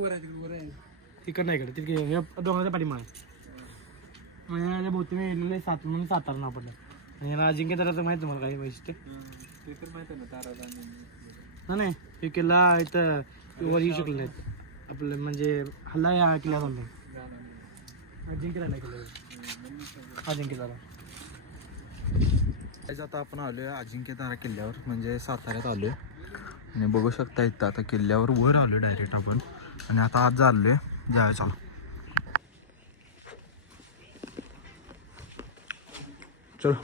तिकड नाही इकडे तिकडे डोंगराच्या पाठीमागे म्हणजे बहुतेक मी 7 म्हणून सातारा नाव पडलं. आणि याला अजिंक्य ताराचं माहिती तुम्हाला काही वैशिष्ट्य? ते तर माहिती आहे ना तारा. नाही हे किल्ला इथं वर येऊ शकले नाहीत आपलं म्हणजे हल्ला या किल्ला चालला अजिंक्यला किल्ला अजिंक्यतारा. आता आपण आलोय अजिंक्यतारा किल्ल्यावर म्हणजे साताऱ्यात आलोय आणि बघू शकता इथं आता किल्ल्यावर वर आलो डायरेक्ट आपण आणि आता आज चाललोय जायचं. चलो.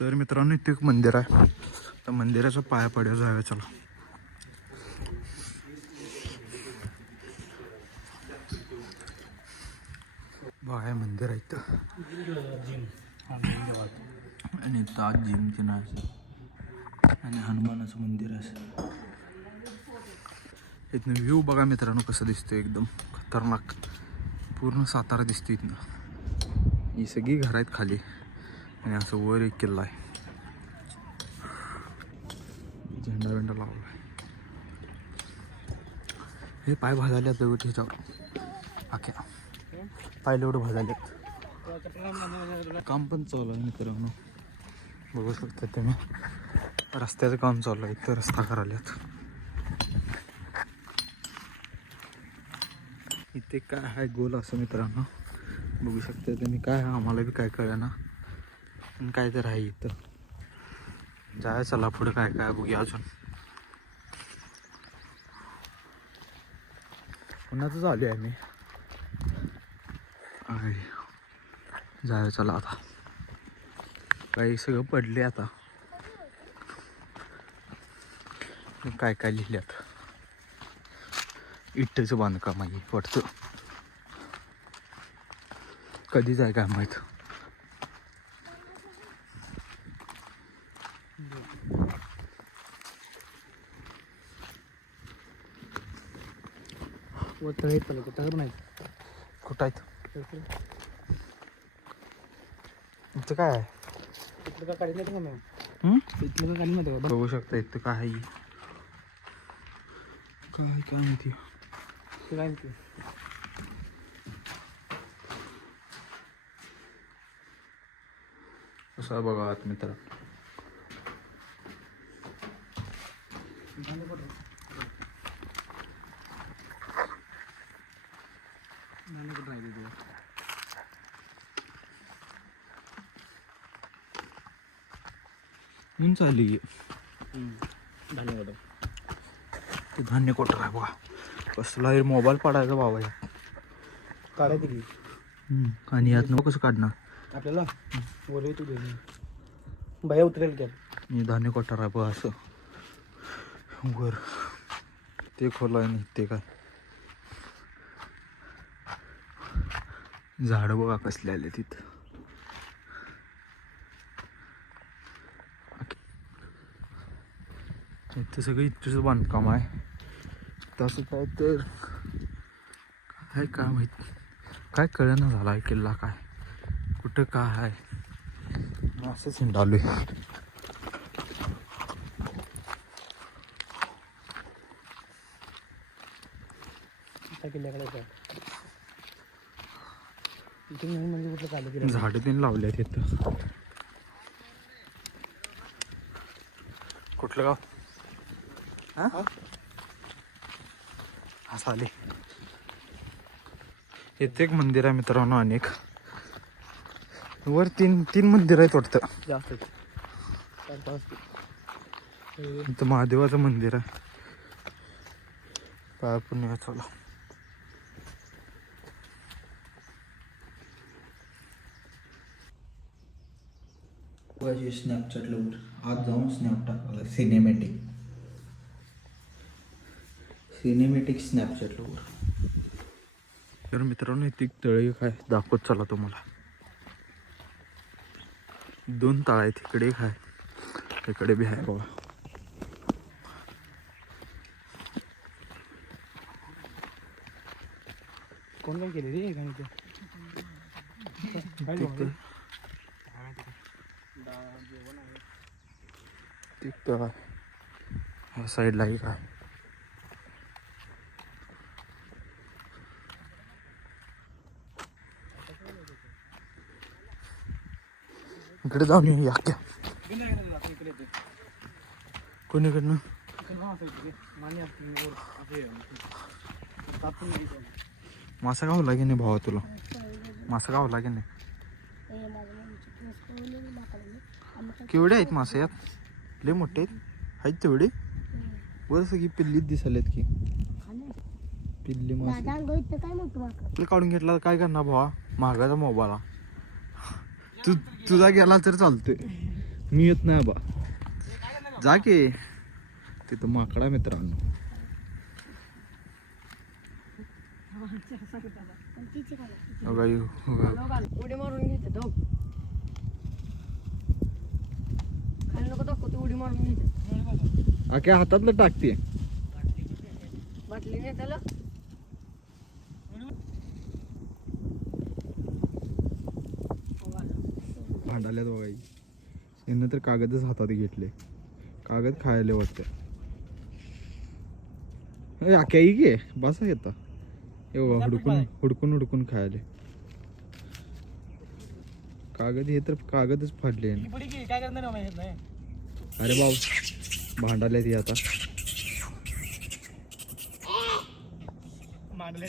तर मित्रांनो इथे एक मंदिर आहे तर मंदिराच्या पाया पड्या जाऊया चला. बघा मंदिर आहे इथं आणि इथं आज जिमचे नाही आणि हनुमानाचं मंदिर आहे. इथनं व्ह्यू बघा मित्रांनो कसं दिसतोय एकदम खतरनाक पूर्ण सातारा दिसतो इथनं. ही सगळी घरं आहेत खाली आणि असं वर एक किल्ला आहे. झेंडा वेंडा लावला आहे. हे पाय भाजाले आता ह्याच्यावर आख्या पाय एवढं भाजाले. काम पण चालू आहे मित्रांनो बघू शकता तुम्ही रस्त्याचं काम चालू आहे. इथं रस्ता करायलात. इथे काय आहे गोल असं मित्रांनो बघू शकता तुम्ही. काय आम्हाला बी काय कळेना पण काय तर आहे इथं. जाय चला पुढे काय काय बघूया अजून. पुन्हाच आलो आहे मी जाय चला आता. काही सगळं पडले आता काय काय लिहिल्यात. इट्टचं बांधकाम आहे वाटतं. कधीच आहे काय माहीत. कुठं आहेत इथं काय आहे बघू शकता. इथं काय आहे काय काय माहिती असं बघा आत मित्र. उंच आली ते धान्य कोटर आहे बघा. कसला मोबाईल पाडायचा बाबा या काढायचं की आणि यात नको कसं काढणार आपल्याला वर तू दे बाया उतरेल त्या. धान्य कोटर आहे बघा असं वर. ते खोल आहे नाही ते काय झाड बघा कसले आले तिथं. इथं सगळं इथचं बांधकाम आहे. तसं काय तर काय काय माहित काय कळना झाला आहे किल्ला काय कुठं काय आहे असंच हिंडालोय. झाडं तीन लावले आहेत इथं. कुठलं गाव हा असं आले. इथे एक मंदिर आहे मित्रांनो. अनेक वर तीन मंदिर आहेत वाटतं. जास्त इथं महादेवाचं मंदिर आहे. पाया पुण्य चला. स्नॅपचॅटला वर आज जाऊन स्नॅप टाकला. सिनेमॅटिक स्नॅपचॅटला वर. तर मित्रांनो इथे तळे काय दाखवत चला तुम्हाला. 2 तळ आहेत. इकडे एक आहे इकडे बी आहे बघा. कोण काय केले रे ह्या साईडला एक आहे. इकडे जाऊन येऊ या कोणीकडनं मासा गाव लागे नाही भावा तुला मासा गाव लागे नाही केवढे आहेत मासे यात लय मोठे आहेत तेवढे वर सगळी पिल्लीच दिसालेत की पिल्ली मासे काढून घेतला काय करणार भावा महागाचा मोबाईल तुझा गेला तर चालतोय मी येत नाही बा जा की तिथं माकडा मित्रांनो उडी मारून घेते तो खाली नको दाखवतो उडी मारून घेते आख्या हातातलं टाकते बाटली नाही त्याला भांडाल्यात बघा यांना तर कागदच हातात घेतले कागद खायला वाटतं आख्या घे बसा येता हे बघा हुडकून हुडकून हुडकून खायले कागद हे तर कागदच फाडले काय करणार माहित नाही अरे बाबा भांडाले ती आता मांडले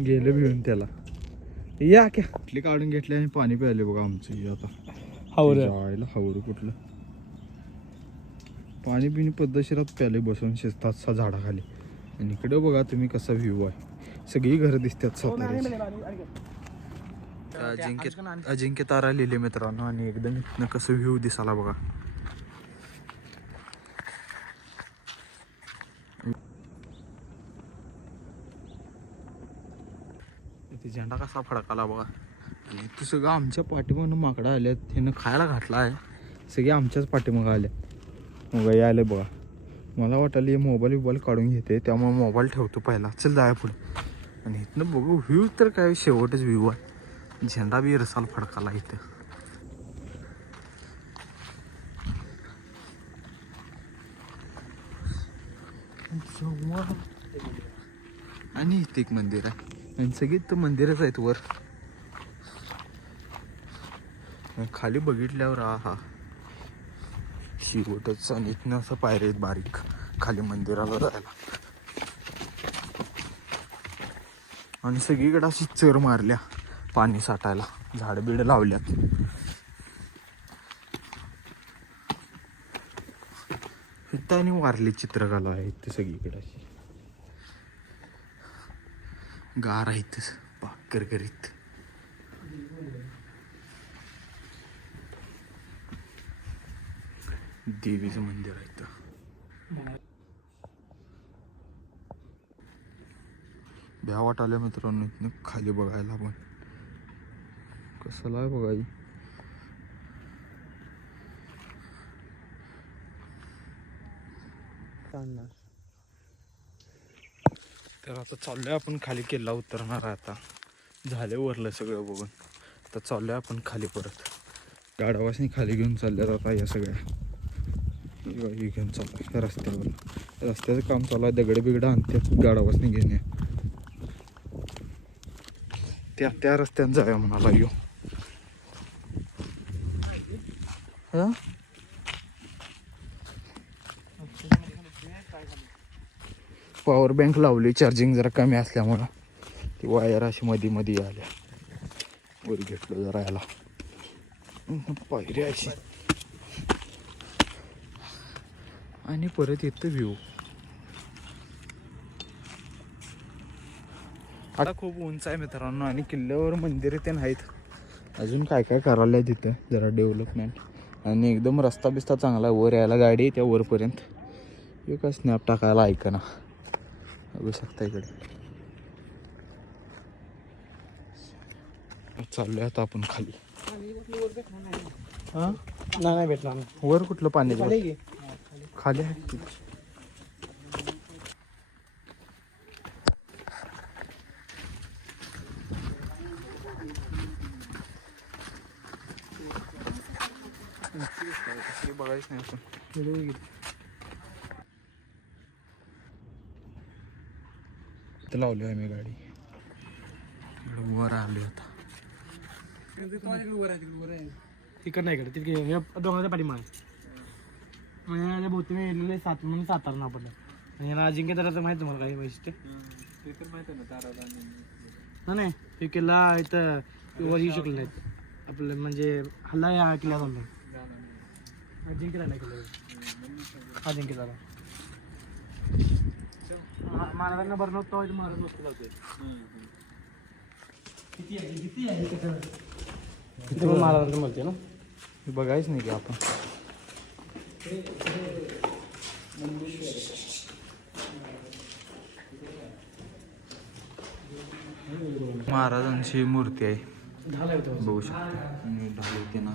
गेलं भिवून त्याला या क्या कुठली काढून घेतली आणि पाणी प्यायले बघा आमचं हे आता जायला हावरू कुठलं पाणी पिणी पद्धतशीरात प्याले बसून शिस्तात झाडाखाली आणि इकडे बघा तुम्ही कसा व्ह्यू आहे सगळी घरं दिसतात साताऱ्याची अजिंक्य तारा लिहिले मित्रांनो आणि एकदम इथनं कसं व्ह्यू दिसाला बघा इथे झेंडा कसा फडकाला बघा आणि तू सगळं आमच्या पाठीमागनं माकडं आल्यात त्यानं खायला घातला आहे सगळे आमच्याच पाठीमागं आल्या मग यायला बघा मला वाटलं हे मोबाईल काढून घेते त्यामुळे मोबाईल ठेवतो पहिला चल जाय पुढे आणि इथनं बघू व्ह्यू तर काय शेवटच व्ह्यू आहे झेंडा बी रसाल फडकाला इथं आणि इथे एक मंदिर आहे आणि सगळी तर मंदिरच आहेत वर खाली बघितल्यावर हा शेवटच आणि इथनं असं पायऱ्या आहेत बारीक खाली मंदिराला जायला आणि सगळीकडे अशी चर मारल्या पाणी साठायला झाड बिड लावल्यात इथं आणि वारली चित्रकला आहे इथं सगळीकडे अशी गार आहे इथं करकरीत देवीचं मंदिर आहे इथं भ्या वाटाल्या मित्रांनो इथनं खाली बघायला पण कसं आहे बघा तर आता चाललोय आपण खाली किल्ला उतरणार आहे आता झाले वरलं सगळं बघून आता चाललोय आपण खाली परत गाडावासनी खाली घेऊन चालल्यात आता या सगळ्या घेऊन चालू रस्त्यावर रस्त्याचं काम चालू आहे दगड बिगड आणतात गाडावासनी घेणे त्या रस्त्यानं जाऊया म्हणाला यो पॉवर बँक लावली चार्जिंग जरा कमी असल्यामुळं ती वायर अशी मध्ये मध्ये आल्या वर घेतलं जरा याला पायऱ्या अशी आणि परत येतं व्ह्यू आता खूप उंच आहे मित्रांनो आणि किल्ल्यावर मंदिर ते नाहीत अजून काय काय करायला आहे तिथं जरा डेव्हलपमेंट आणि एकदम रस्ता बिस्ता चांगला आहे वर यायला गाडी त्या वरपर्यंत हे काय स्नॅप टाकायला ऐका ना बघू शकता इकडे चाललोय आता आपण खाली हां नाही भेटला वर कुठलं पाणी खाली आहे बघायच नाही आपण इथं लावली आहे मी गाडी वर आली आता तिकड नाही इकडे तिकडे डोंगराच्या पाठीमागे म्हणजे बहुतेक येलेले म्हणून सातारा नाव पडलं आणि याला अजिंक्य दराचं माहिती तुम्हाला काही वैशिष्ट्य नाही हे किल्ला इथं वर येऊ शकले नाहीत आपलं म्हणजे हल्ला या किल्ला चालला अजिंक्यला किल्ला अजिंक्यला महाराजांना बरं नव्हतं महाराज नसतो लावतोय किती आहे महाराजांना म्हणते ना हे बघायच नाही की आपण महाराजांची मूर्ती आहे बघू शकता आणि ढालते ना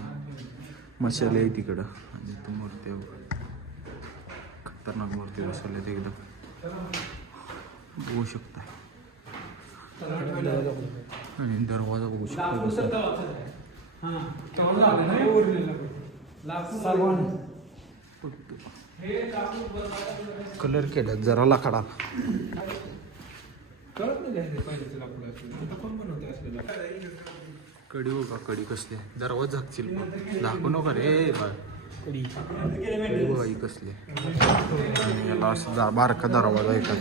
मशाल आहे तिकडं आणि तो मूर्ती आहे बघा. खतरनाक मूर्ती बसवली आहे एकदम बघू शकता आणि दरवाजा बघू शकता कलर केल्यात जरा लाकडा कडी बघा कडी कसली आहे दरवाजा झाकशील दाखवू नका रे कडी बघा ही कसली आहे आणि याला असं बारका दरवाजा आहे का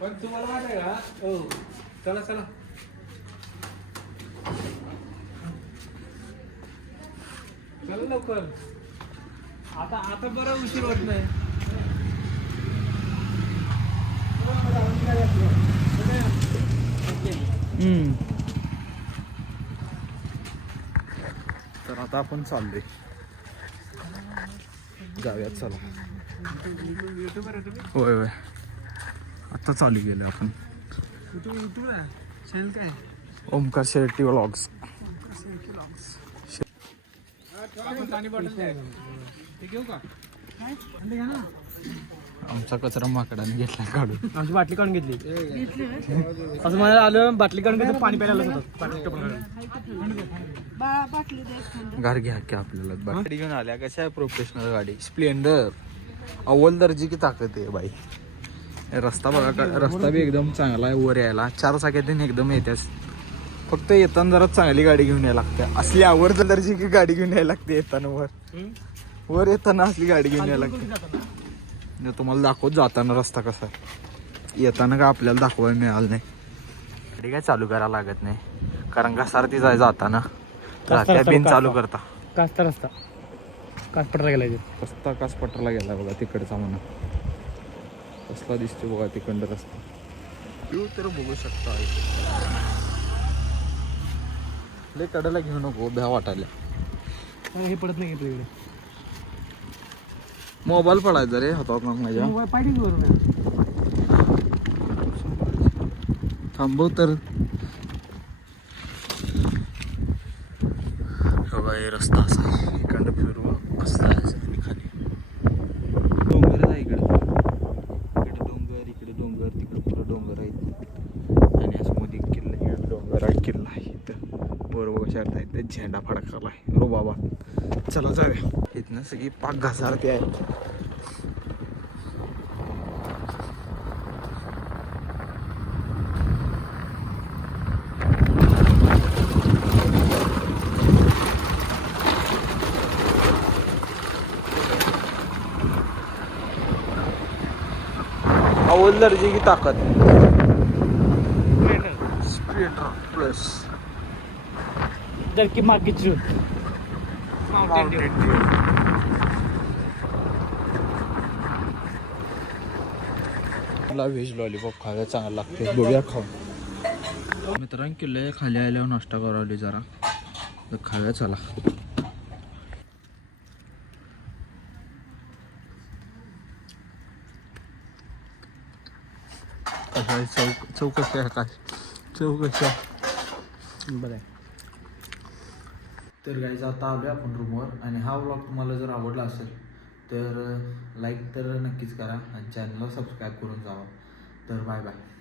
पण तुम्हाला माहिती आहे का हो चला चला चला लवकर आता आता बरं उशीर होत नाही तर आता आपण चाललोय जाऊयात चला होय होय आता चालू गेलो आपण युट्यूब चॅनल काय ओमकार शेट्टी व्लॉग्स आमचा कचरा माकडाने घेतला काढून आमची बाटली काढून घेतली असं मला आलं बाटली काढून घेतलं पाणी प्यायला आलं होतं गार घ्या की आपल्याला गाडी घेऊन आल्या कशा आहे प्रोफेशनल गाडी स्प्लेंडर अव्वल दर्जी की ताकद आहे बाई रस्ता बघा रस्ता बी एकदम चांगला आहे वर यायला 4 चाक्यातून एकदम येतेस फक्त येताना जरा चांगली गाडी घेऊन यायला लागते असली आवड दर्जी की गाडी घेऊन यायला लागते येताना वर येताना असली गाडी घेऊन यायला लागते तुम्हाला दाखवत जाताना रस्ता कसा आहे येताना का आपल्याला दाखवायला मिळालं नाही गाडी काय चालू करायला लागत नाही कारण घसारती जाय जाताना त्या बिन चालू करता कास्ता रस्ता कासपटला गेला रस्ता कासपटला गेला बघा तिकडचा म्हणा कसला दिसतो बघा तिकडं रस्ता व्ह्यू तर बघू शकता लय कडेला घेऊ नको भ्या वाटायला हे पडत नाही इकडे मोबाईल पडायचा रे हातात मग माझ्या थांबव तर बघा हे रस्ता असा आहे इकडं फिरून असं जायचं आणि खाली डोंगर आहे इकडे डोंगर तिकडे पुढं डोंगर आहेत आणि असं मध्ये किल्ला इकडे डोंगर आहे किल्ला आहे इथं बरोबर शहरात आहे तर झेंडा फडकला आहे रो बाबा चला जाऊया इथनं सगळी पाक घसारते आहे अव्वल दर्जे की ताकद स्प्लेंडर प्लस जर की मागची मला व्हेज लॉलीपॉप खायला चांगलं लागते बघूया खाऊन मित्रांनो किल्ले खाली आल्यावर नाश्ता करावली जरा तर खाव्या चला कशा चौकशी आहे काय चौकशी बरं आहे तर गाईज आता आलो आपण रूमवर आणि हा व्लॉग तुम्हाला जर आवडला असेल तर लाईक तर नक्कीच करा आणि चॅनलला सबस्क्राईब करून जावा तर बाय बाय